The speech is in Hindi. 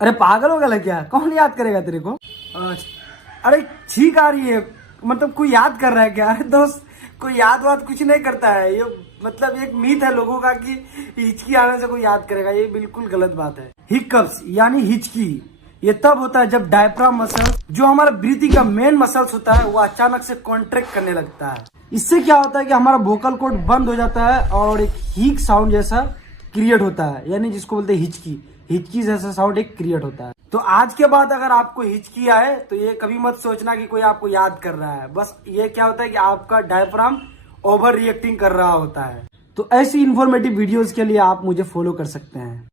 अरे पागल हो गया क्या? कौन याद करेगा तेरे को? अरे छींक आ रही है, मतलब कोई याद कर रहा है क्या? अरे दोस्त, कोई याद वाद कुछ नहीं करता है। ये मतलब एक मीथ है लोगों का कि हिचकी आने से कोई याद करेगा। ये बिल्कुल गलत बात है। हिकअप्स यानी हिचकी ये तब होता है जब डायफ्राम मसल, जो हमारा ब्रीथिंग का मेन मसल्स होता है, वो अचानक से कॉन्ट्रैक्ट करने लगता है। इससे क्या होता है कि हमारा वोकल कॉर्ड बंद हो जाता है और एक हीक साउंड जैसा क्रिएट होता है, यानी जिसको बोलते हैं हिचकी। हिचकी जैसा साउंड एक क्रिएट होता है। तो आज के बाद अगर आपको हिचकी आए तो ये कभी मत सोचना कि कोई आपको याद कर रहा है। बस ये क्या होता है कि आपका डायफ्राम ओवर रिएक्टिंग कर रहा होता है। तो ऐसी इंफॉर्मेटिव वीडियोस के लिए आप मुझे फॉलो कर सकते हैं।